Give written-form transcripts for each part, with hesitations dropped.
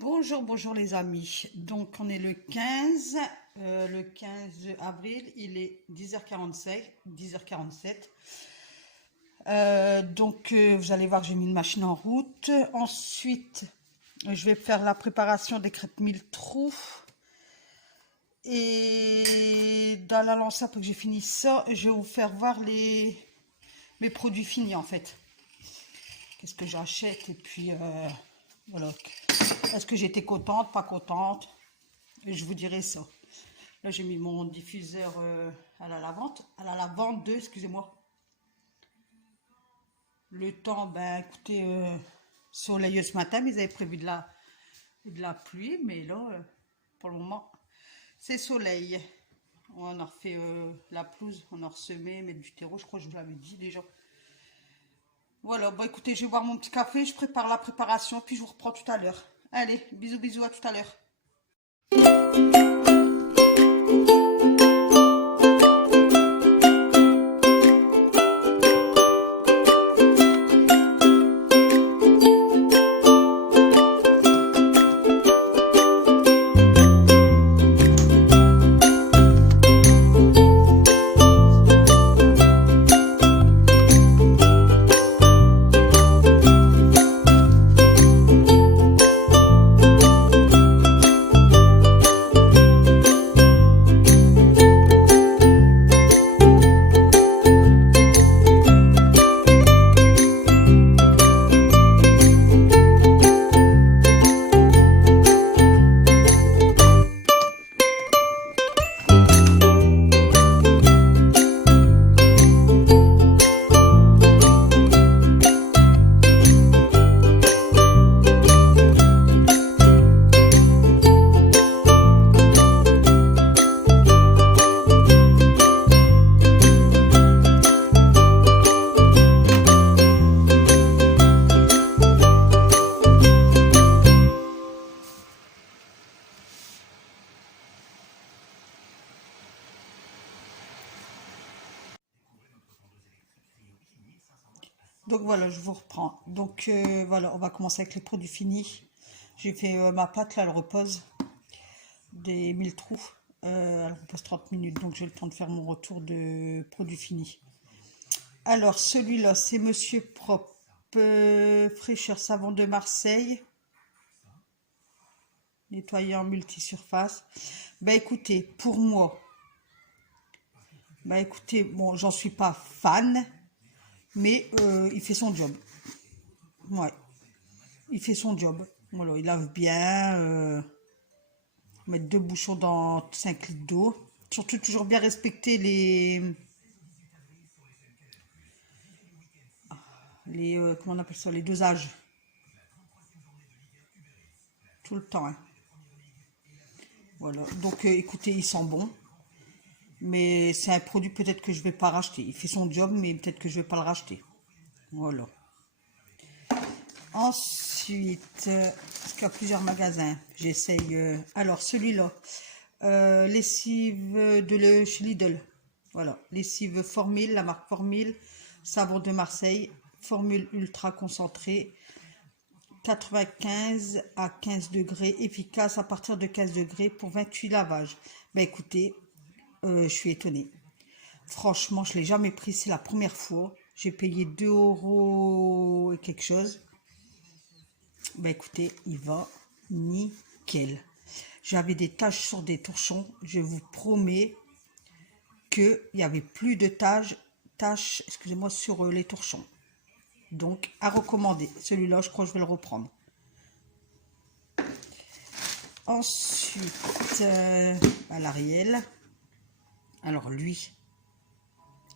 Bonjour, bonjour les amis. Donc on est le 15 avril, il est 10h47. Vous allez voir, j'ai mis une machine en route. Ensuite, je vais faire la préparation des crêpes 1000 trous. Et dans la lance, après que j'ai fini ça, je vais vous faire voir mes produits finis en fait. Qu'est-ce que j'achète et puis voilà. Est-ce que j'étais contente, pas contente? Et je vous dirai ça. Là, j'ai mis mon diffuseur à la lavande, excusez-moi. Le temps, ben écoutez, soleilleux ce matin, mais ils avaient prévu de la pluie, mais là, pour le moment, c'est soleil. On a refait la pelouse, on a ressemé, mettre du terreau, je crois que je vous l'avais dit déjà. Voilà, bon écoutez, je vais boire mon petit café, je prépare la préparation, puis je vous reprends tout à l'heure. Allez, bisous, bisous, à tout à l'heure. Donc voilà, je vous reprends. Donc voilà, on va commencer avec les produits finis. J'ai fait ma pâte, là, elle repose des 1000 trous. Elle repose 30 minutes, donc j'ai le temps de faire mon retour de produits finis. Alors, celui-là, c'est Monsieur Propre Fraîcheur Savon de Marseille. Nettoyant multisurface. Bah écoutez, pour moi, bon, j'en suis pas fan, mais il fait son job. Ouais, il fait son job. Voilà, il lave bien. Mettre 2 bouchons dans 5 litres d'eau. Surtout toujours bien respecter comment on appelle ça, les dosages. Tout le temps, hein. Voilà, donc écoutez, il sent bon. Mais c'est un produit peut-être que je vais pas racheter. Il fait son job, mais peut-être que je vais pas le racheter. Voilà. Ensuite, parce qu'il y a plusieurs magasins, j'essaye. Alors, celui-là, lessive chez Lidl. Voilà, lessive Formule, la marque Formule, savon de Marseille, formule ultra concentrée, 95 à 15 degrés, efficace à partir de 15 degrés pour 28 lavages. Ben écoutez, je suis étonnée. Franchement, je ne l'ai jamais pris, c'est la première fois. J'ai payé 2 € et quelque chose. Ben écoutez, il va nickel. J'avais des taches sur des torchons. Je vous promets qu'il n'y avait plus de taches, excusez-moi, sur les torchons. Donc, à recommander. Celui-là, je crois que je vais le reprendre. Ensuite, l'Ariel. Alors, lui,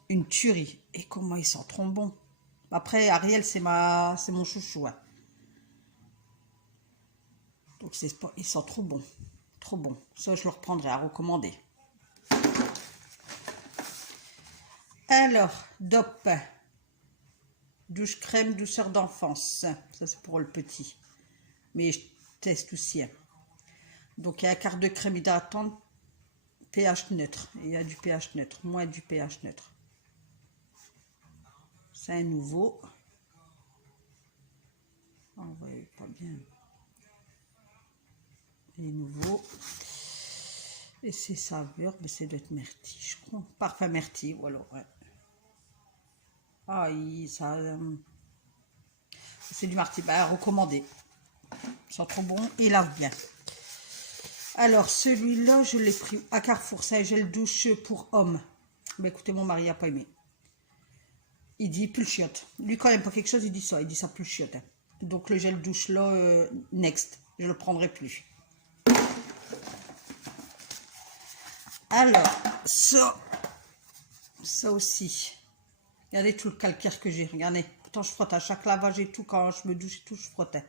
une tuerie. Et comment il sent trop bon. Après, Ariel, c'est mon chouchou, hein. Donc, il sent trop bon. Trop bon. Ça, je le reprendrai à recommander. Alors, DOP. Douche crème, douceur d'enfance. Ça, c'est pour le petit. Mais je teste aussi, hein. Donc, il y a un quart de crème hydratante, pH neutre. Il y a du pH neutre, moins du pH neutre. C'est un nouveau. On voit pas bien. les nouveaux. Et c'est saveur, mais c'est d'être myrtille, je crois. Parfum myrtille, voilà. Ouais. Ah, ça, c'est du myrtille, bah, recommandé. Ils sont trop bons, ils lavent bien. Alors, celui-là, je l'ai pris à Carrefour, c'est un gel douche pour hommes. Bah, écoutez, mon mari n'a pas aimé. Il dit plus le chiotte. Lui, quand il n'aime pas quelque chose, il dit ça plus le chiotte. Hein. Donc, le gel douche là, next, je le prendrai plus. Alors, ça aussi. Regardez tout le calcaire que j'ai, regardez. Pourtant, je frotte à chaque lavage et tout, quand je me douche et tout, je frotte. Hein.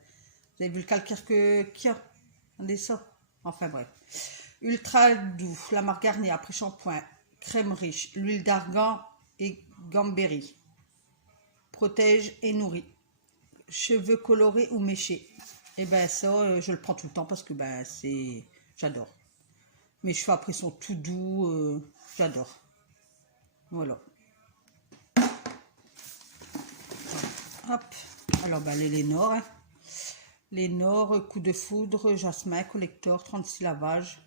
Vous avez vu le calcaire qu'il y a? Regardez ça. Enfin, bref. Ultra doux, la marque Garnier, après shampoing, crème riche, l'huile d'argan et gambery. Protège et nourrit. Cheveux colorés ou méchés. Et ben ça, je le prends tout le temps parce que ben c'est... J'adore. Mes cheveux après sont tout doux, j'adore. Voilà. Hop. Alors ben les Lénore. Hein. Lénore, coup de foudre, jasmin, collector, 36 lavages.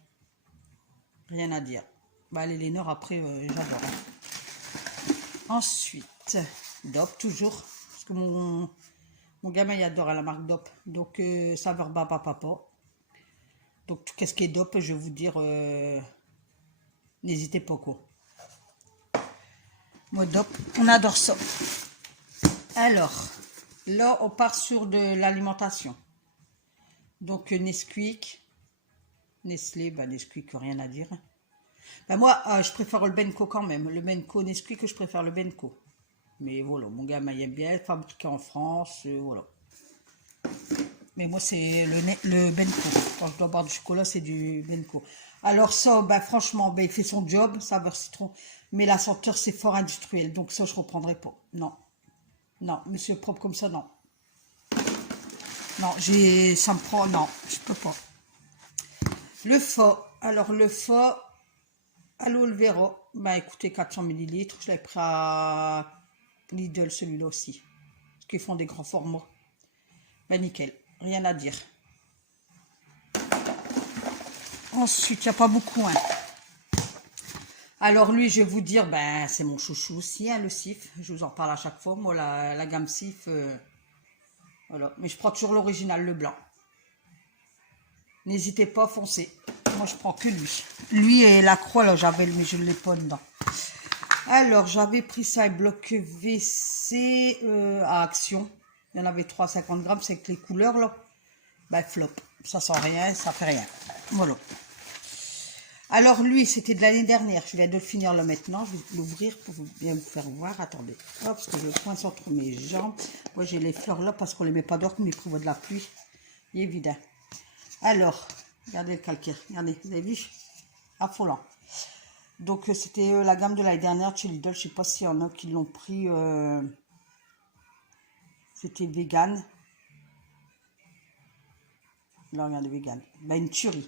Rien à dire. Ben les Lénore après, j'adore. Hein. Ensuite, DOP toujours. Parce que mon gamin il adore la marque DOP. Donc saveur baba papa. Donc, qu'est-ce qui est DOP, je vais vous dire, n'hésitez pas quoi. Moi, DOP, on adore ça. Alors, là, on part sur de l'alimentation. Donc, Nesquik, Nestlé, bah, Nesquik, rien à dire. Bah, moi, je préfère le Benko quand même. Le Benko Nesquik, je préfère le Benko. Mais voilà, mon gamin il aime bien, fabriqué en France, voilà. Mais moi, c'est le Benko. Quand je dois boire du chocolat, c'est du Benko. Alors ça, ben, franchement, ben, il fait son job, saveur citron. Mais la senteur, c'est fort industriel. Donc ça, je ne reprendrai pas. Non. Non, monsieur propre comme ça, non. Non, ça me prend... Non, je peux pas. Le faux. Alors, le faux, aloe vera. Ben, écoutez, 400 ml. Je l'ai pris à Lidl, celui-là aussi. Parce qu'ils font des grands formats. Ben, nickel. Rien à dire. Ensuite, il n'y a pas beaucoup. Hein. Alors lui, je vais vous dire, ben c'est mon chouchou aussi, hein, le Cif. Je vous en parle à chaque fois. Moi, la gamme Cif, voilà. Mais je prends toujours l'original, le blanc. N'hésitez pas, foncez. Moi, je prends que lui. Lui et la croix, là, j'avais, mais je ne l'ai pas dedans. Alors, j'avais pris ça, un bloc WC à Action. Il y en avait 3,50 grammes, c'est avec les couleurs, là. Ben, flop. Ça sent rien, ça fait rien. Voilà. Alors, lui, c'était de l'année dernière. Je viens de le finir là maintenant. Je vais l'ouvrir pour bien vous faire voir. Attendez. Hop, parce que je coince entre mes jambes. Moi, j'ai les fleurs là parce qu'on ne les met pas dehors, mais il prévoit de la pluie. Il est évident. Alors, regardez le calcaire. Regardez, vous avez vu? Affolant. Donc, c'était la gamme de l'année dernière chez Lidl. Je ne sais pas s'il y en a qui l'ont pris. C'était vegan. Là, regardez, vegan. Ben, une tuerie.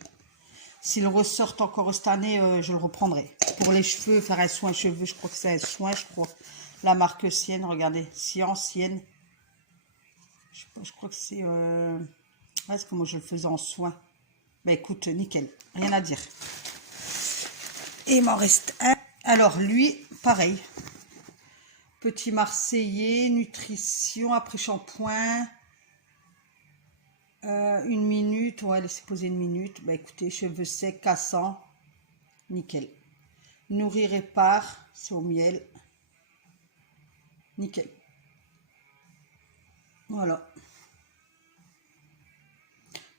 S'il ressort encore cette année, je le reprendrai. Pour les cheveux, faire un soin cheveux, je crois que c'est un soin, je crois. La marque Sienne, regardez. Science, Sienne. Je crois que c'est... est-ce que moi je le faisais en soin? Ben écoute, nickel. Rien à dire. Et il m'en reste un. Alors lui, pareil. Petit Marseillais, nutrition, après shampoing. 1 minute, on va laisser poser 1 minute. Bah écoutez, cheveux secs, cassants, nickel. Nourrir répare, c'est au miel. Nickel. Voilà.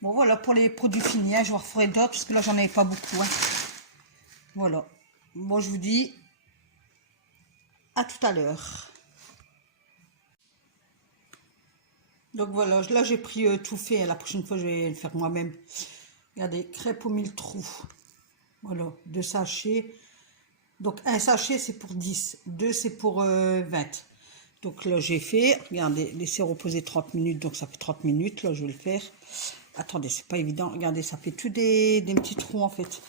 Bon voilà pour les produits finis, hein. Je vous referai d'autres parce que là j'en avais pas beaucoup. Hein. Voilà. Bon, je vous dis à tout à l'heure. Donc voilà, là j'ai pris tout fait. La prochaine fois je vais le faire moi-même. Regardez, crêpes aux 1000 trous. Voilà, 2 sachets. Donc un sachet c'est pour 10, 2 c'est pour 20. Donc là j'ai fait, regardez, laissez reposer 30 minutes, donc ça fait 30 minutes, là je vais le faire. Attendez, c'est pas évident, regardez, ça fait tout des petits trous en fait.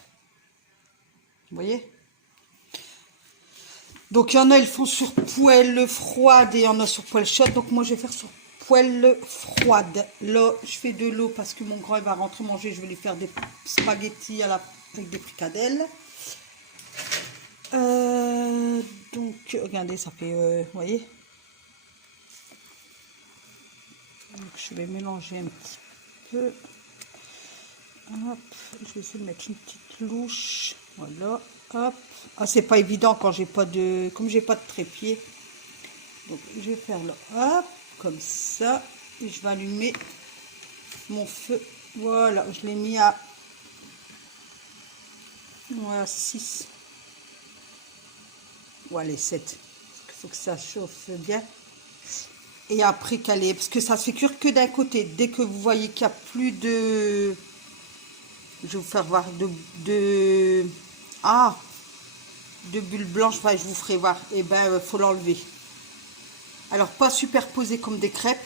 Vous voyez? Donc il y en a, ils font sur poêle froide et il y en a sur poêle chaude, donc moi je vais faire sur poêle froide. Là, je fais de l'eau parce que mon grand il va rentrer manger. Je vais lui faire des spaghettis avec des fricadelles. Donc, regardez, ça fait, vous voyez. Donc, je vais mélanger un petit peu. Hop, je vais essayer de mettre une petite louche. Voilà, hop. Ah, c'est pas évident quand j'ai pas de, comme j'ai pas de trépied. Donc, je vais faire là, hop, comme ça. Et je vais allumer mon feu. Voilà, je l'ai mis à, voilà, 6. Ou allez, 7. Il faut que ça chauffe bien. Et après caler, parce que ça se fait cuire que d'un côté. Dès que vous voyez qu'il n'y a plus de... Je vais vous faire voir de bulles blanches. Enfin, je vous ferai voir. Et ben, faut l'enlever. Alors, pas superposer comme des crêpes.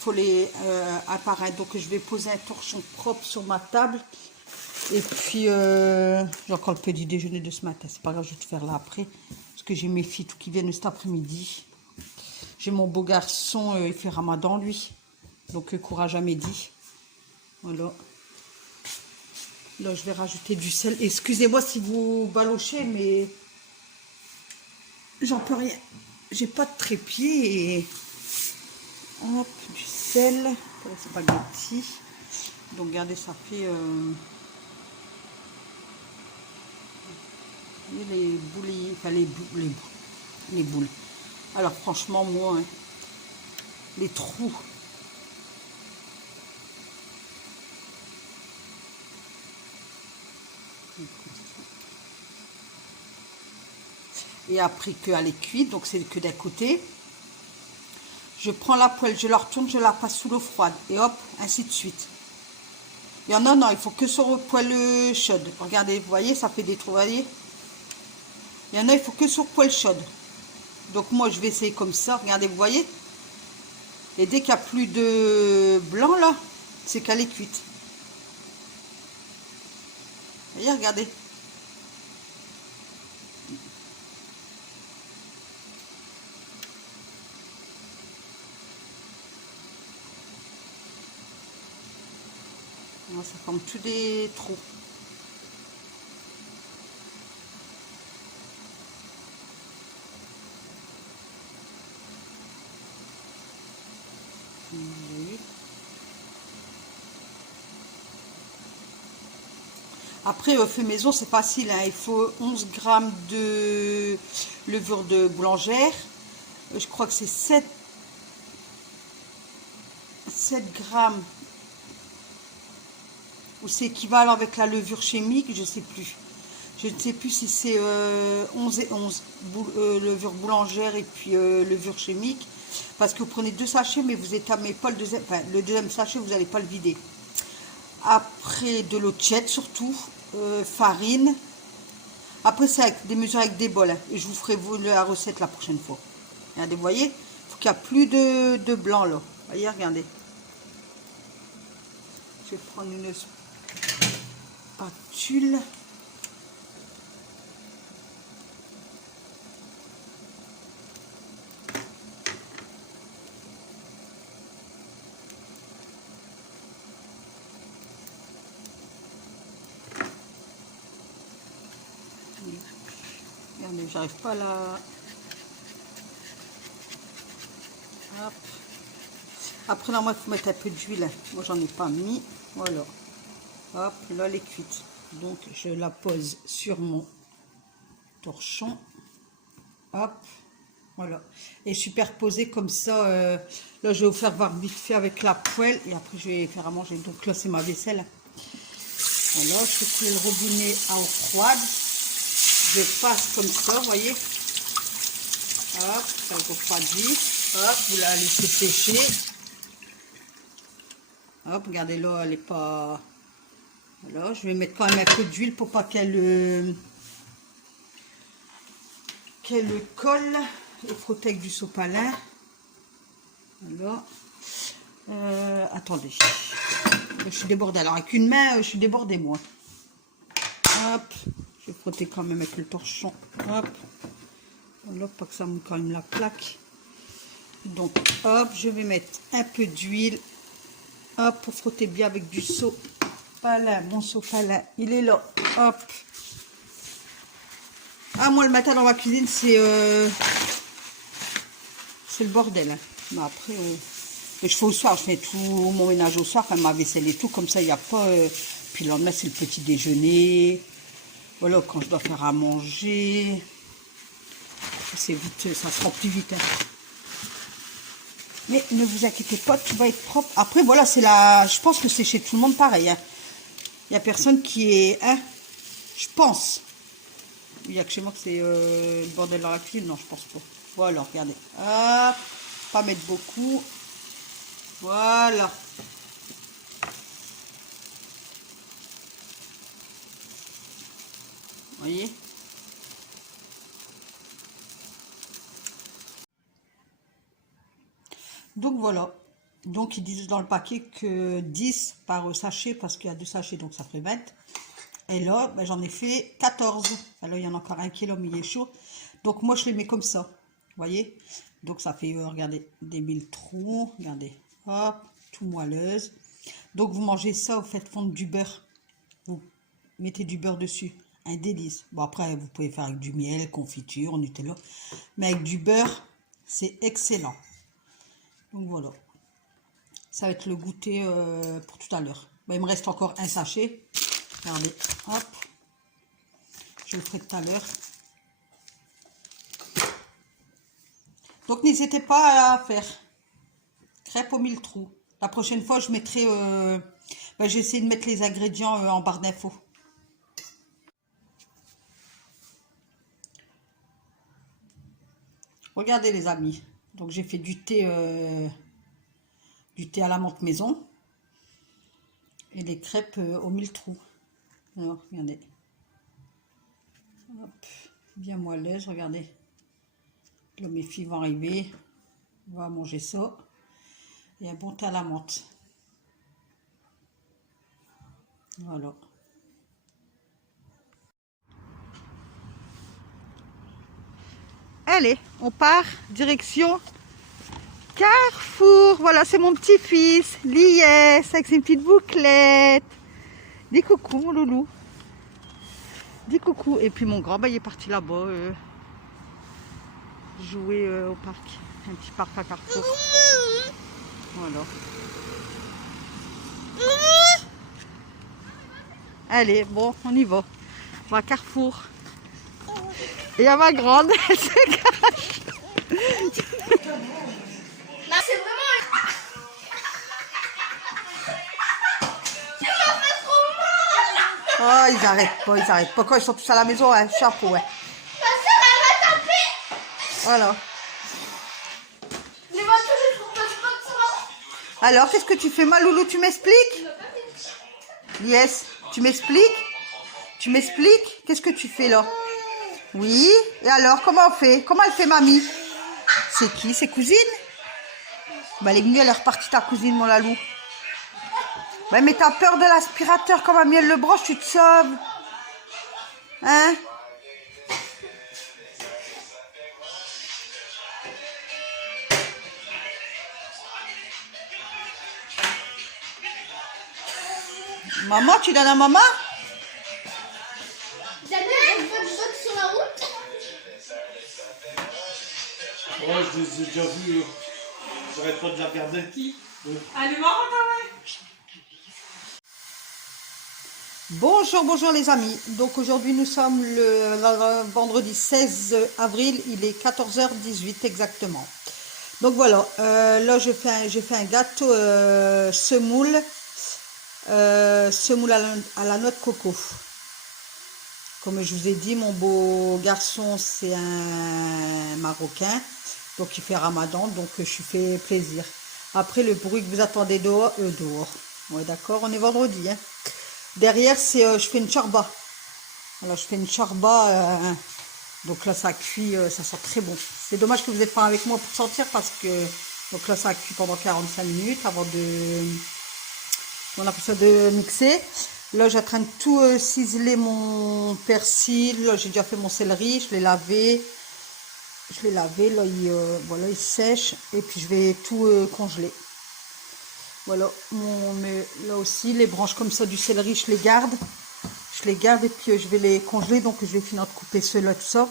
Faut les un par un. Donc, je vais poser un torchon propre sur ma table. Et puis, j'ai encore le petit déjeuner de ce matin. C'est pas grave, je vais te faire là après. Parce que j'ai mes filles qui viennent cet après-midi. J'ai mon beau garçon, il fait ramadan, lui. Donc, courage à midi. Voilà. Là, je vais rajouter du sel. Excusez-moi si vous balochez, mais j'en peux rien. J'ai pas de trépied. Et... hop, du sel pour les spaghettis. Donc, regardez, ça fait... les boules, enfin les boules. Alors franchement, moi, hein, les trous. Et après qu'elle est cuite, donc c'est que d'un côté, je prends la poêle, je la retourne, je la passe sous l'eau froide. Et hop, ainsi de suite. Il y en a, non, il faut que sur poêle chaude. Regardez, vous voyez, ça fait des trous, vous voyez. Il y en a, il faut que sur poêle chaude. Donc moi, je vais essayer comme ça. Regardez, vous voyez. Et dès qu'il n'y a plus de blanc, là, c'est qu'elle est cuite. Vous voyez, regardez. Ça forme tous des trous. Après, fait maison, c'est facile, hein. Il faut 11 grammes de levure de boulangère. Je crois que c'est 7 grammes. Ou c'est équivalent avec la levure chimique, je ne sais plus. Je ne sais plus si c'est 11 et 11. Levure boulangère et puis levure chimique. Parce que vous prenez 2 sachets, mais vous étamez pas le deuxième. Enfin, le deuxième sachet, vous n'allez pas le vider. Après, de l'eau tiède surtout. Farine. Après, c'est avec des mesures avec des bols. Hein. Et je vous ferai la recette la prochaine fois. Regardez, vous voyez, il faut qu'il n'y a plus de blanc là. Vous voyez, regardez. Je vais prendre une spatule. Regardez, j'arrive pas à la... Hop. Après, là, moi, il faut mettre un peu d'huile. Moi, j'en ai pas mis. Voilà. Hop, là, elle est cuite. Donc, je la pose sur mon torchon. Hop. Voilà. Et superposer comme ça. Là, je vais vous faire voir vite fait avec la poêle. Et après, je vais faire à manger. Donc, là, c'est ma vaisselle. Voilà, je fais couler le robinet à eau froide. Je passe comme ça, vous voyez. Hop, ça refroidit. Hop, vous la laissez sécher. Hop, regardez là, elle n'est pas... Voilà, je vais mettre quand même un peu d'huile pour pas qu'elle colle. Et frotter avec du sopalin. Voilà. Attendez. Je suis débordée. Alors, avec une main, je suis débordée, moi. Hop. Je vais frotter quand même avec le torchon. Hop. Voilà, pas que ça me quand même la plaque. Donc, hop, je vais mettre un peu d'huile. Hop, pour frotter bien avec du sopalin. Mon sopalin, il est là. Hop. Ah, moi, le matin dans ma cuisine, c'est le bordel. Hein. Mais après, je fais au soir. Je fais tout mon ménage au soir, enfin, ma vaisselle et tout. Comme ça, il n'y a pas... Puis le lendemain, c'est le petit déjeuner. Voilà, quand je dois faire à manger. C'est vite, ça se remplit vite. Hein. Mais ne vous inquiétez pas, tout va être propre. Après, voilà, c'est la... Je pense que c'est chez tout le monde pareil. Hein. Il n'y a personne qui est... Hein, je pense. Il n'y a que chez moi que c'est le bordel dans la cuisine. Non, je pense pas. Voilà, regardez. Hop, pas mettre beaucoup. Voilà. Vous voyez? Donc voilà. Donc ils disent dans le paquet que 10 par sachet parce qu'il y a 2 sachets, donc ça fait 20. Et là, ben, j'en ai fait 14. Alors il y en a encore 1 kilo, mais il est chaud. Donc moi je les mets comme ça. Vous voyez? Donc ça fait, regardez, des 1000 trous. Regardez, hop, tout moelleuse. Donc vous mangez ça, vous faites fondre du beurre. Vous mettez du beurre dessus. Un délice. Bon après, vous pouvez faire avec du miel, confiture, Nutella. Mais avec du beurre, c'est excellent. Donc voilà. Ça va être le goûter pour tout à l'heure. Ben, il me reste encore un sachet. Regardez, hop. Je le ferai tout à l'heure. Donc n'hésitez pas à faire crêpes aux 1000 trous. La prochaine fois, je mettrai... ben, j'ai essayé de mettre les ingrédients en barre d'infos. Regardez les amis. Donc j'ai fait du thé à la menthe maison. Et les crêpes aux 1000 trous. Alors, regardez. Hop, bien moelleuse, regardez. Là, mes filles vont arriver. On va manger ça. Et un bon thé à la menthe. Voilà. Allez, on part direction Carrefour. Voilà, c'est mon petit-fils, Lies, avec ses petites bouclettes. Dis coucou, mon loulou. Dis coucou. Et puis mon grand, bah, il est parti là-bas jouer au parc. Un petit parc à Carrefour. Voilà. Allez, bon, on y va. On va à Carrefour. Et à ma grande, elle se cache. C'est vraiment... Tu m'as fait trop mal. Oh, ils arrêtent pas, ils arrêtent pas. Quand ils sont tous à la maison, un chapeau, ouais. Ma soeur, elle m'a tapé. Voilà. Les voitures, je trouve pas de ça. Alors, qu'est-ce que tu fais, ma loulou? Tu m'expliques? Yes, tu m'expliques? Tu m'expliques? Qu'est-ce que tu fais là? Oui, et alors, comment on fait? Comment elle fait, mamie? C'est qui? C'est cousine? Bah, elle est venue, elle est repartie, ta cousine, mon lalou. Ouais, mais t'as peur de l'aspirateur, quand mamie, elle le branche, tu te sauves. Hein? Maman, tu donnes à maman? Daniel, il y a pas de bottes sur la route. Ouais, je les ai déjà vus. J'arrête pas de la regarder. Elle est marrante, ouais. Bonjour, bonjour les amis. Donc aujourd'hui nous sommes le vendredi 16 avril, il est 14h18 exactement. Donc voilà, là j'ai fait un gâteau semoule à la noix de coco. Comme je vous ai dit, mon beau garçon c'est un Marocain, donc il fait Ramadan, donc je lui fais plaisir. Après le bruit que vous attendez dehors, ouais d'accord, on est vendredi. Hein. Derrière c'est je fais une chorba. Alors je fais une chorba, donc là ça cuit, ça sent très bon. C'est dommage que vous n'êtes pas avec moi pour sentir parce que donc là ça cuit pendant 45 minutes avant de, on appelle ça, de mixer. Là, j'ai en train de tout ciseler mon persil. Là, j'ai déjà fait mon céleri, je l'ai lavé. je l'ai lavé, là, voilà, il sèche. Et puis, je vais tout congeler. Voilà, mais là aussi, les branches comme ça du céleri, je les garde. Je les garde et puis je vais les congeler. Donc, je vais finir de couper ceux-là, tout ça.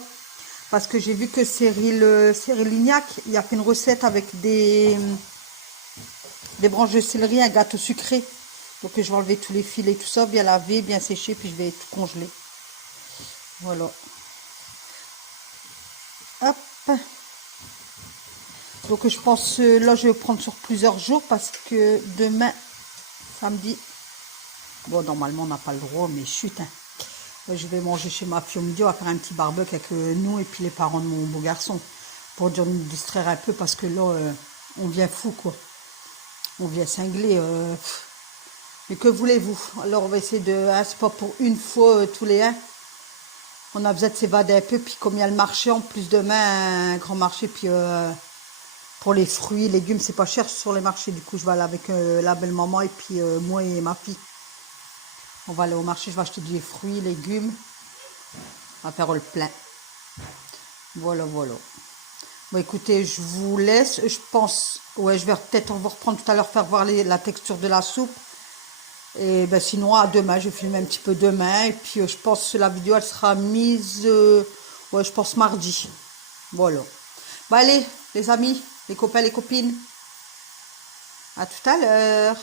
Parce que j'ai vu que Cyril Lignac, il a fait une recette avec des branches de céleri, un gâteau sucré. Donc, je vais enlever tous les filets, tout ça, bien laver, bien sécher, puis je vais tout congeler. Voilà. Hop. Donc, je pense, là, je vais prendre sur plusieurs jours parce que demain, samedi, bon, normalement, on n'a pas le droit, mais chut, hein. Je vais manger chez ma fille au midi, on va faire un petit barbecue avec nous et puis les parents de mon beau garçon pour dire nous distraire un peu parce que là, on vient fou, quoi. On vient cinglé. Mais que voulez-vous? Alors, on va essayer de... Hein, c'est pas pour une fois tous les uns. On a besoin de s'évader un peu. Puis, comme il y a le marché, en plus demain, un grand marché. Puis, pour les fruits, légumes, c'est pas cher sur les marchés. Du coup, je vais aller avec la belle-maman et puis moi et ma fille. On va aller au marché. Je vais acheter des fruits, légumes. On va faire le plein. Voilà, voilà. Bon, écoutez, je vous laisse. Je pense... Ouais, je vais peut-être, on va reprendre tout à l'heure, faire voir la texture de la soupe. Et ben sinon, à demain, je vais filmer un petit peu demain. Et puis, je pense que la vidéo, elle sera mise, ouais, je pense mardi. Voilà. Bon, allez, les amis, les copains, les copines. À tout à l'heure.